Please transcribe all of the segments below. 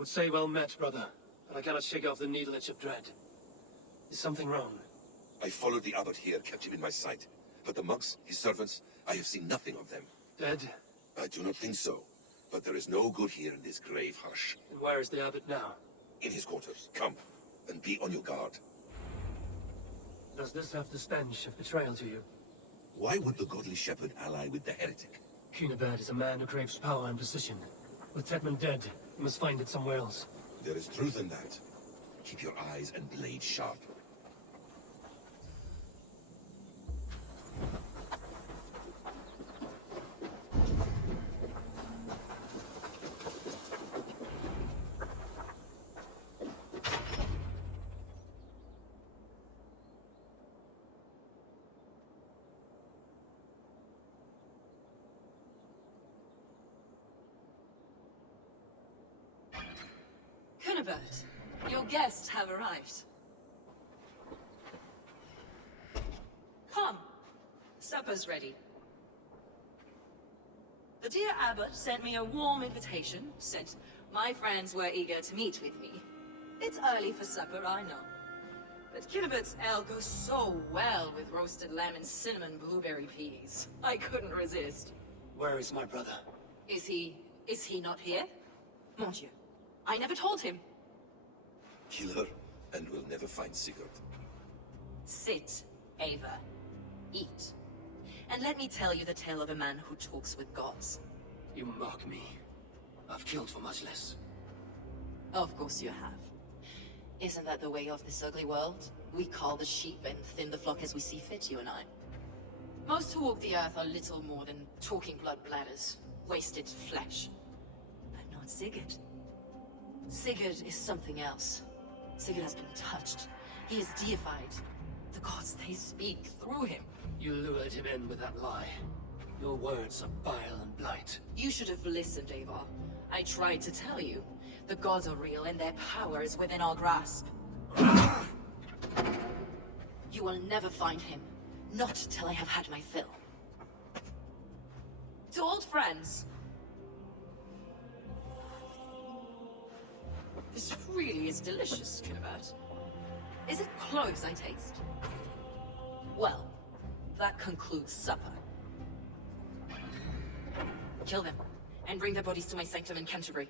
would say well met, brother, but I cannot shake off the needle itch of dread. Is something wrong? I followed the abbot here, kept him in my sight. But the monks, his servants, I have seen nothing of them. Dead? I do not think so. But there is no good here in this grave hush. And where is the abbot now? In his quarters. Come, and be on your guard. Does this have the stench of betrayal to you? Why would the godly shepherd ally with the heretic? Cunibert is a man who craves power and position. With Tedman dead, he must find it somewhere else. There is truth in that. Keep your eyes and blade sharp. Cunibert, your guests have arrived. Come, supper's ready. The dear abbot sent me a warm invitation, said my friends were eager to meet with me. It's early for supper, I know. But Cunibert's ale goes so well with roasted lamb and cinnamon blueberry peas. I couldn't resist. Where is my brother? Is he not here? Mon Dieu, I never told him. Kill her, and we'll never find Sigurd. Sit, Ava. Eat. And let me tell you the tale of a man who talks with gods. You mock me. I've killed for much less. Of course you have. Isn't that the way of this ugly world? We call the sheep and thin the flock as we see fit, you and I. Most who walk the earth are little more than talking blood bladders, wasted flesh. But not Sigurd. Sigurd is something else. Sigurd has been touched. He is deified. The gods, they speak through him. You lured him in with that lie. Your words are bile and blight. You should have listened, Ava. I tried to tell you. The gods are real and their power is within our grasp. You will never find him. Not till I have had my fill. To old friends. This really is delicious, Cunibert. Is it cloves I taste? Well, that concludes supper. Kill them, and bring their bodies to my sanctum in Canterbury.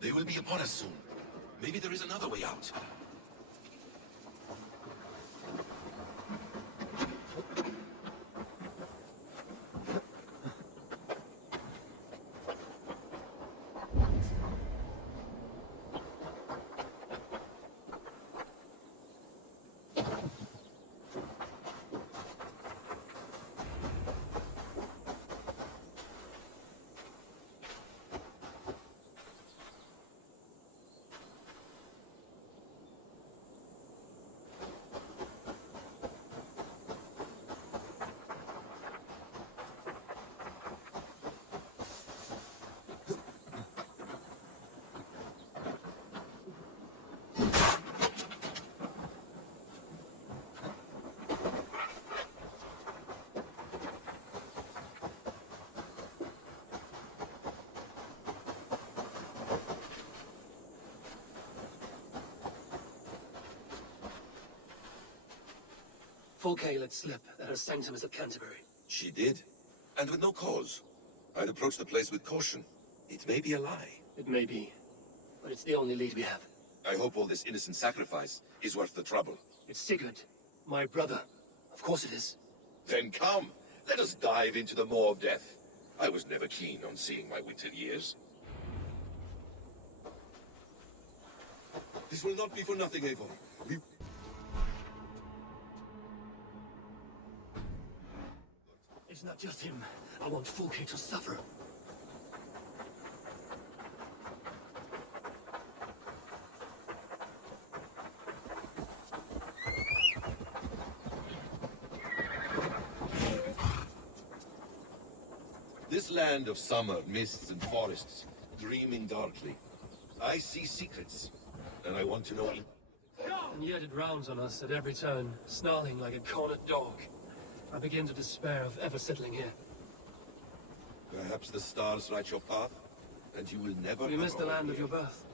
They will be upon us soon. Maybe there is another way out. Fulke let slip that her sanctum is at Canterbury. She did, and with no cause. I'd approach the place with caution. It may be a lie. It may be, but it's the only lead we have. I hope all this innocent sacrifice is worth the trouble. It's Sigurd, my brother. Of course it is. Then come, let us dive into the maw of death. I was never keen on seeing my winter years. This will not be for nothing, Eivor. It's not just him. I want Fulke to suffer. This land of summer, mists and forests, dreaming darkly. I see secrets, and I want to know. And yet it rounds on us at every turn, snarling like a cornered dog. I begin to despair of ever settling here. Perhaps the stars write your path, and you will never... You missed the ever land of hear. your birth.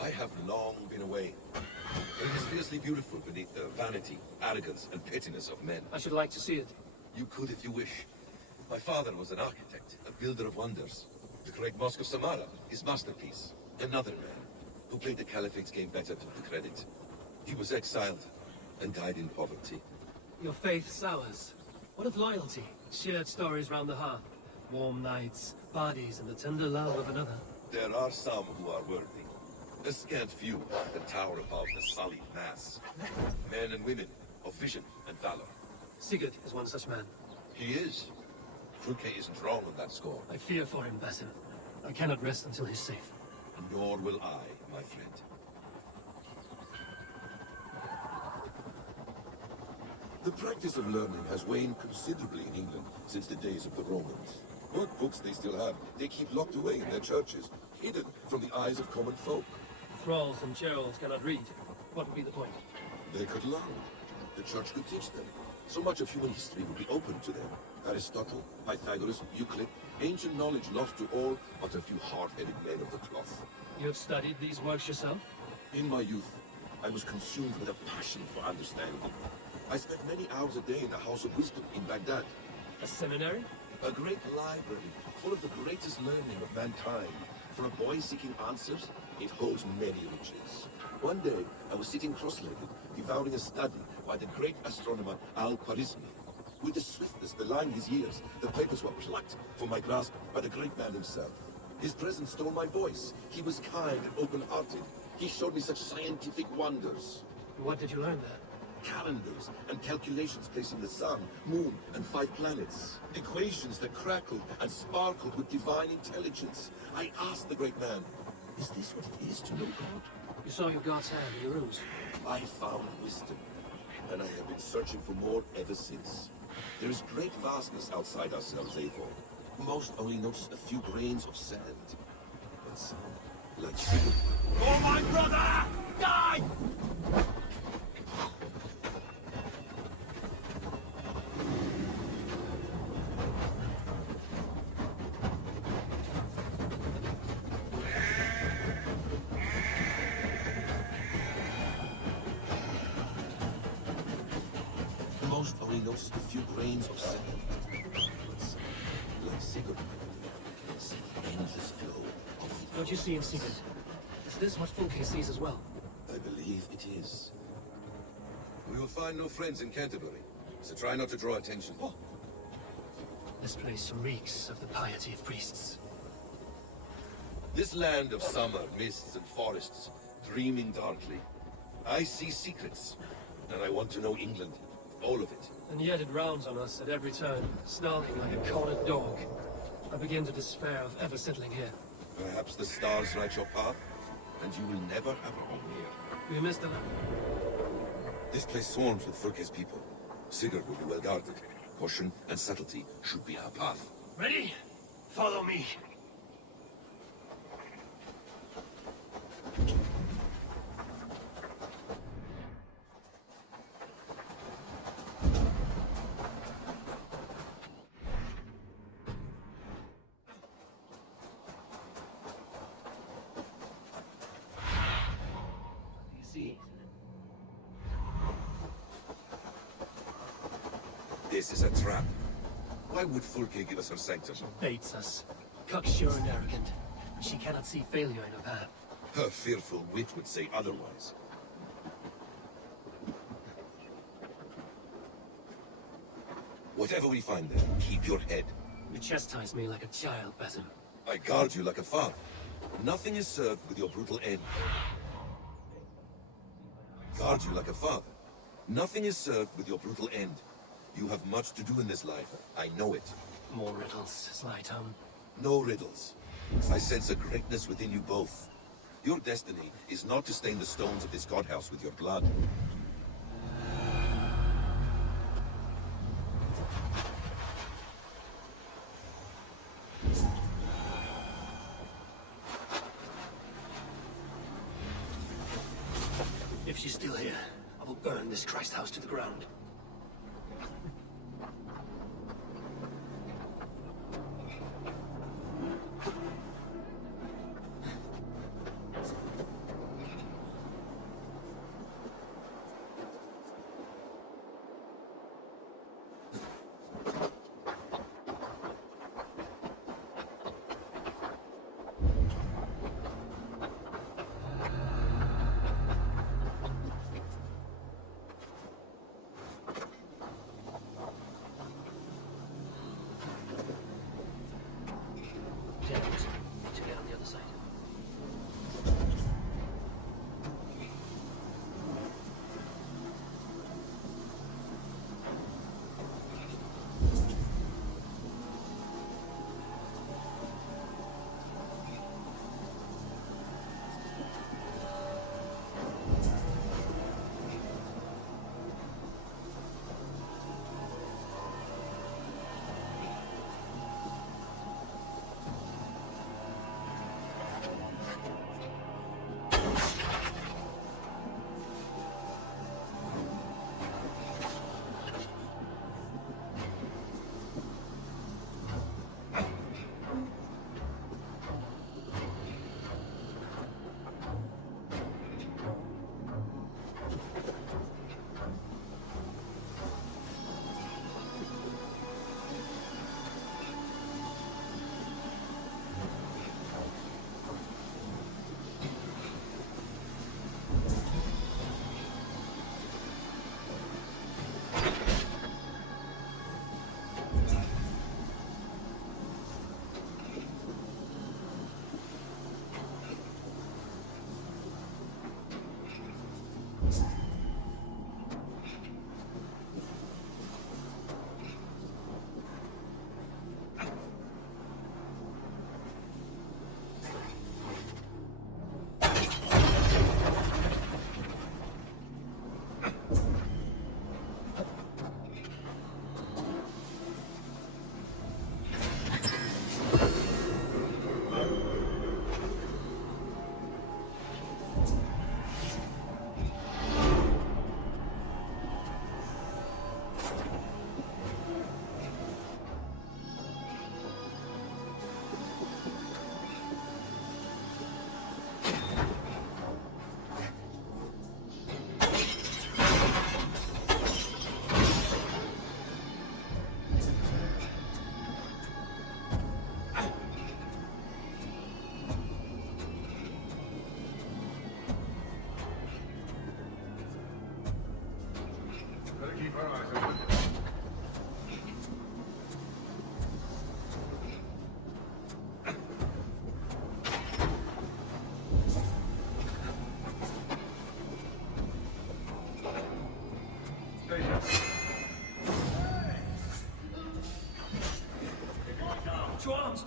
I have long been away. It is fiercely beautiful beneath the vanity, arrogance, and pettiness of men. I should like to see it. You could if you wish. My father was an architect, a builder of wonders. The great Mosque of Samarra, his masterpiece. Another man, who played the Caliphate's game better took the credit. He was exiled, and died in poverty. Your faith sours. What of loyalty? Shared stories round the hearth. Warm nights, parties, and the tender love of another. There are some who are worthy. A scant few that tower above the sullied mass. Men and women of vision and valor. Sigurd is one such man. He is. Fulke isn't wrong on that score. I fear for him, Basim. I cannot rest until he's safe. Nor will I, my friend. The practice of learning has waned considerably in England since the days of the Romans. What books they still have, they keep locked away in their churches, hidden from the eyes of common folk. Thralls and Geralds cannot read. What would be the point? They could learn. The church could teach them. So much of human history would be open to them. Aristotle, Pythagoras, Euclid, ancient knowledge lost to all but a few hard-headed men of the cloth. You have studied these works yourself? In my youth, I was consumed with a passion for understanding. I spent many hours a day in the House of Wisdom in Baghdad. A seminary? A great library, full of the greatest learning of mankind. For a boy seeking answers, it holds many riches. One day, I was sitting cross-legged, devouring a study by the great astronomer Al-Khwarizmi. With the swiftness belying his years, the papers were plucked from my grasp by the great man himself. His presence stole my voice. He was kind and open-hearted. He showed me such scientific wonders. What did you learn there? Calendars and calculations placing the sun, moon, and 5 planets. Equations that crackled and sparkled with divine intelligence. I asked the great man, is this what it is to know God? You saw your god's hand in your rooms. I found wisdom, and I have been searching for more ever since. There is great vastness outside ourselves, Eivor. Most only notice a few grains of sand. But some, like Sigurd. Oh, my brother! Die! Most only noticed a few grains of sand. But some, like Sigurd, see the endless flow of the... What you see in Sigurd, is this what Fulke sees as well? I believe it is. We will find no friends in Canterbury, so try not to draw attention. Oh. This place reeks of the piety of priests. This land of summer, mists and forests, dreaming darkly. I see secrets, and I want to know England. All of it. And yet it rounds on us at every turn, snarling like a cornered dog. I begin to despair of ever settling here. Perhaps the stars write your path, and you will never have a home here. We missed the land. This place swarms with Fulke's people. Sigurd will be well guarded. Caution and subtlety should be our path. Ready? Follow me. This is a trap. Why would Fulke give us her sanctum? Baits us. Cocksure and arrogant. She cannot see failure in her path. Her fearful wit would say otherwise. Whatever we find there, keep your head. You chastise me like a child, Basim. I guard you like a father. Nothing is served with your brutal end. Guard you like a father. Nothing is served with your brutal end. You have much to do in this life. I know it. More riddles, sly tongue. No riddles. I sense a greatness within you both. Your destiny is not to stain the stones of this godhouse with your blood. If she's still here, I will burn this Christ house to the ground.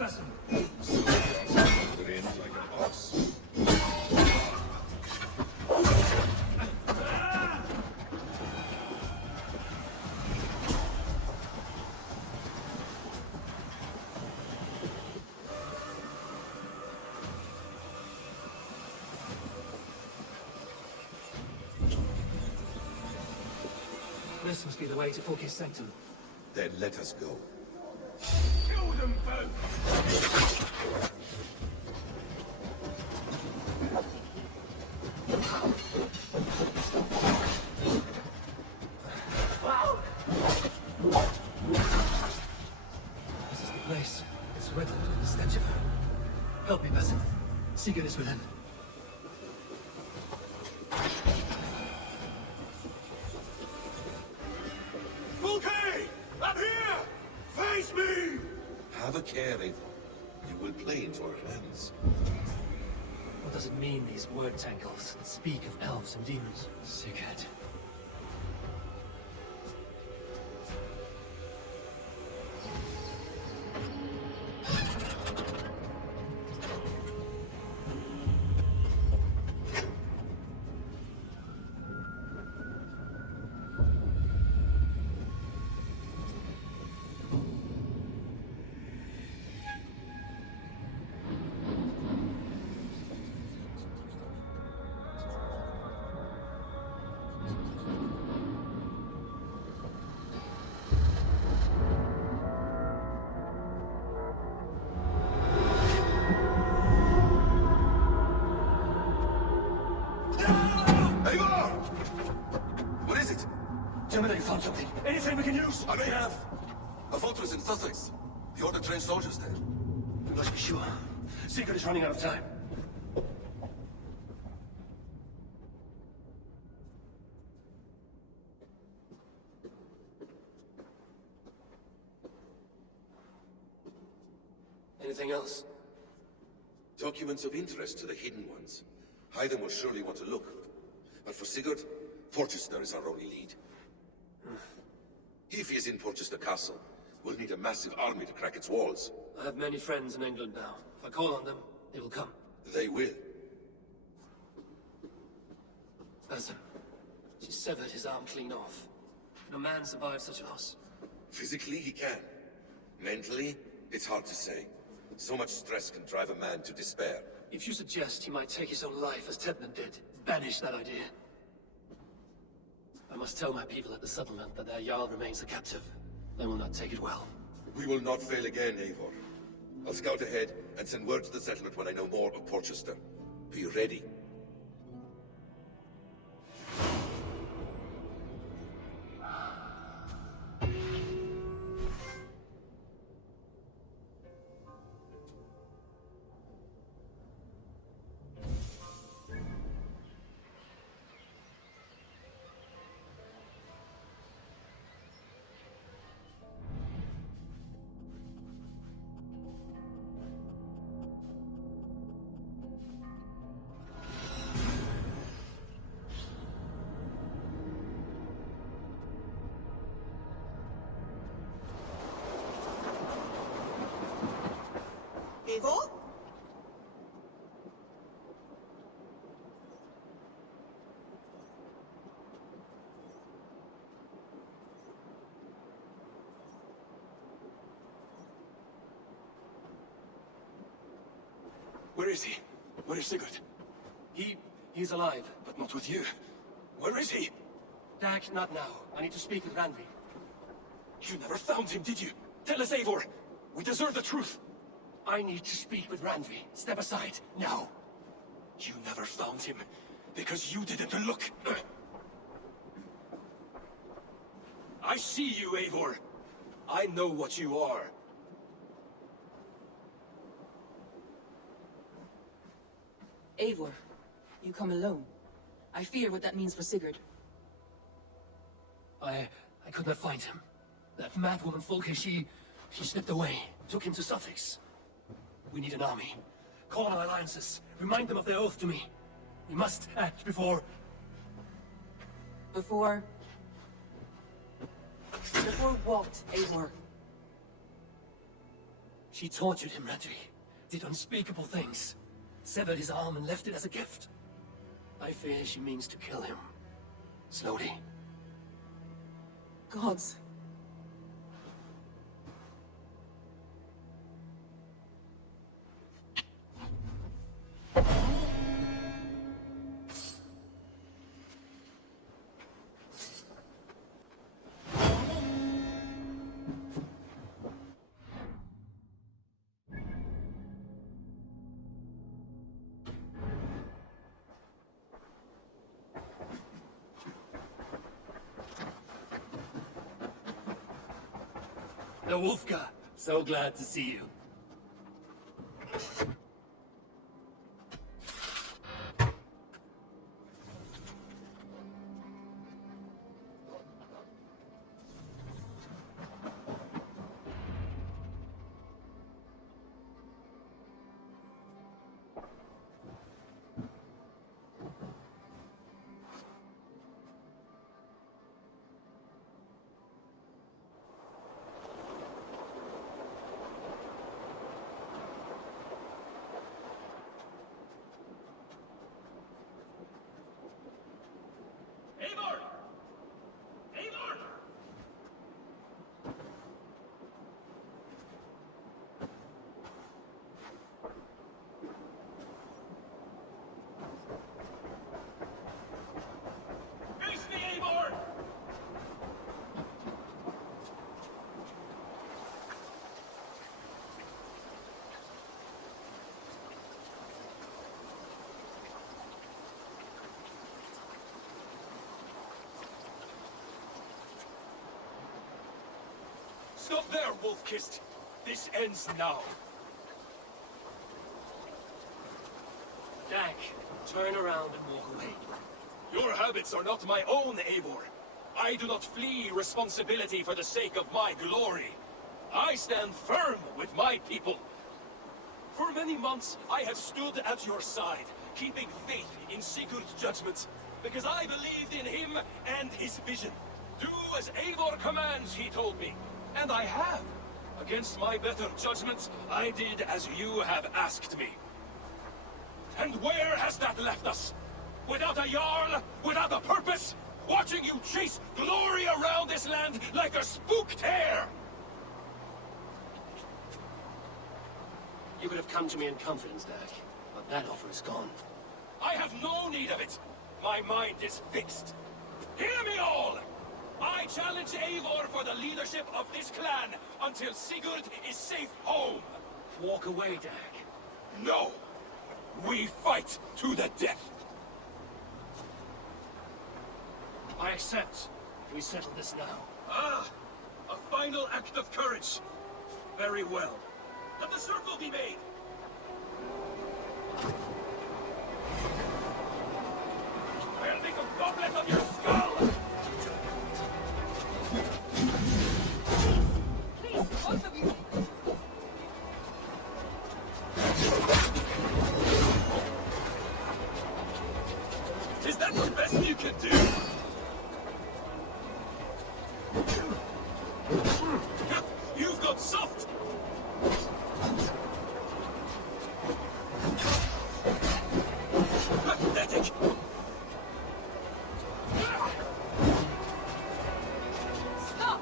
Besson. Grin like an ox. This must be the way to Fulke's sanctum. Then let us go. Kill them both! This is the place. It's riddled with the stench of her. Help me, Besson. Sigurd is within. Fulke! I'm here! Face me! Have a care, Eivor. You will play into our hands. What does it mean, these word tangles that speak of elves and demons? Sigurd. Eivor! What is it? Gemini found something. Anything we can use? I may have. A fortress in Sussex. The Order trained soldiers there. We must be sure. Sigurd is running out of time. Anything else? Documents of interest to the hidden ones. Hyden will surely want to look. But for Sigurd, Porchester is our only lead. If he is in Porchester Castle, we'll need a massive army to crack its walls. I have many friends in England now. If I call on them, they will come. They will. Besson. She severed his arm clean off. Can a man survive such a loss? Physically, he can. Mentally, it's hard to say. So much stress can drive a man to despair. If you suggest he might take his own life as Tedman did, banish that idea. I must tell my people at the settlement that their Jarl remains a captive. They will not take it well. We will not fail again, Eivor. I'll scout ahead and send word to the settlement when I know more of Porchester. Be ready. Eivor? Where is he? Where is Sigurd? He's alive. But not with you. Where is he? Dag, not now. I need to speak with Randvi. You never found him, did you? Tell us, Eivor. We deserve the truth. I need to speak with Randvi. Step aside, now. You never found him because you didn't look. I see you, Eivor. I know what you are. Eivor, you come alone. I fear what that means for Sigurd. I could not find him. That madwoman Fulke, she slipped away. Took him to Sussex. We need an army. Call our alliances. Remind them of their oath to me. We must act before... Before what, Eivor? She tortured him, Radri. Did unspeakable things. Severed his arm and left it as a gift. I fear she means to kill him. Slowly. Gods. The Wolfka. So glad to see you. Eivor! Eivor! Face me, Eivor! Stop there, Wolf-Kissed! This ends now. Dag, turn around and walk away. Your habits are not my own, Eivor. I do not flee responsibility for the sake of my glory. I stand firm with my people. For many months, I have stood at your side, keeping faith in Sigurd's judgment, because I believed in him and his vision. Do as Eivor commands, he told me. And I have. Against my better judgment, I did as you have asked me. And where has that left us? Without a Jarl, without a purpose, watching you chase glory around this land like a spooked hare! You could have come to me in confidence, Dag, but that offer is gone. I have no need of it. My mind is fixed. Hear me all! I challenge Eivor for the leadership of this clan until Sigurd is safe home. Walk away, Dag. No! We fight to the death! I accept. We settle this now. Ah! A final act of courage. Very well. Let the circle be made! I'll make a goblet of your skull! Please, both of you! Is that the best you can do? You've got soft! Pathetic! Stop!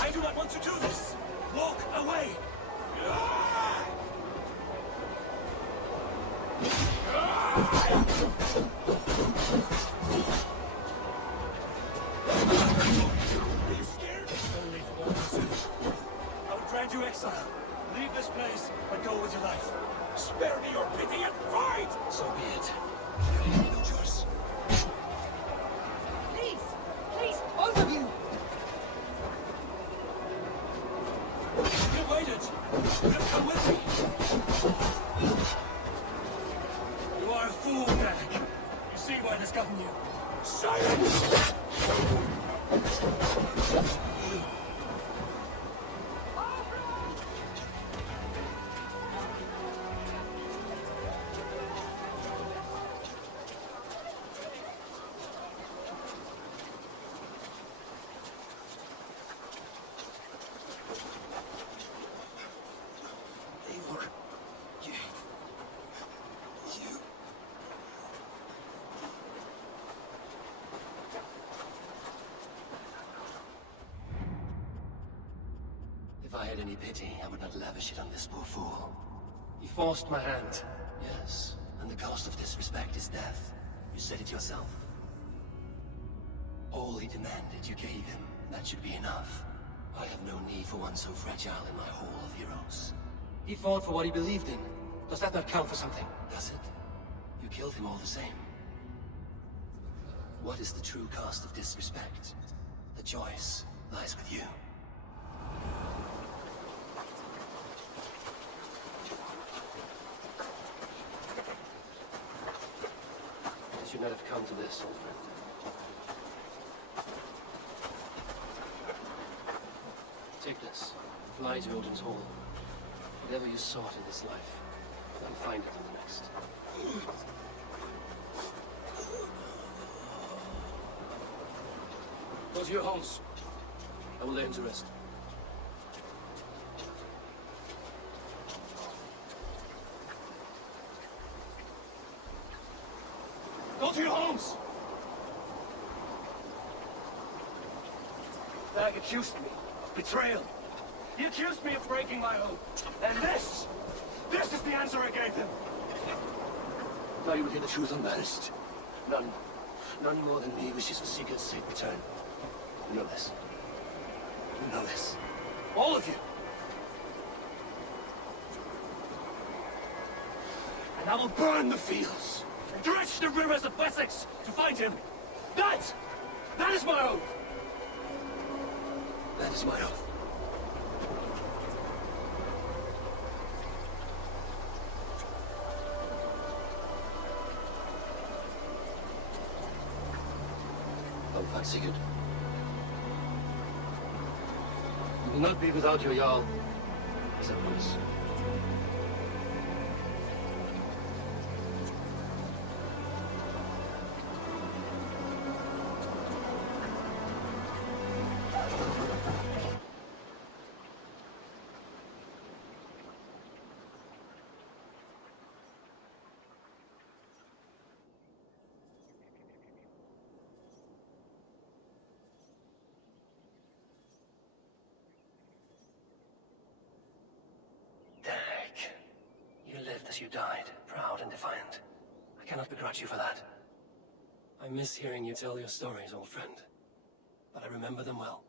I do not want to do this! Walk away! Are you scared? Only for one reason. I will grant you exile. Leave this place and go with your life. Spare me your pity and fight! So be it. You leave me no choice. Please! Please, both of you! You waited. Come with me. You are a fool, Dag. You see why this governed you. Silence! had any pity, I would not lavish it on this poor fool. He forced my hand. Yes, and the cost of disrespect is death. You said it yourself. All he demanded, you gave him. That should be enough. I have no need for one so fragile in my hall of heroes. He fought for what he believed in. Does that not count for something? Does it? You killed him all the same. What is the true cost of disrespect? The choice lies with you. I should not have come to this, old friend. Take this. Fly to Odin's Hall. Whatever you sought in this life, you'll find it in the next. Go to your homes. I will lay him to rest. Go to your homes! Dag accused me of betrayal. He accused me of breaking my oath. And this is the answer I gave him. Now you will hear the truth unmasked. None more than me wishes to seek its safe return. You know this. You know this. All of you. And I will burn the fields, and dredge the rivers of Wessex to find him. That is my oath. That is my oath. Oh, Sigurd. You will not be without your Jarl, as I promise. As you died, proud and defiant. I cannot begrudge you for that. I miss hearing you tell your stories, old friend. But I remember them well.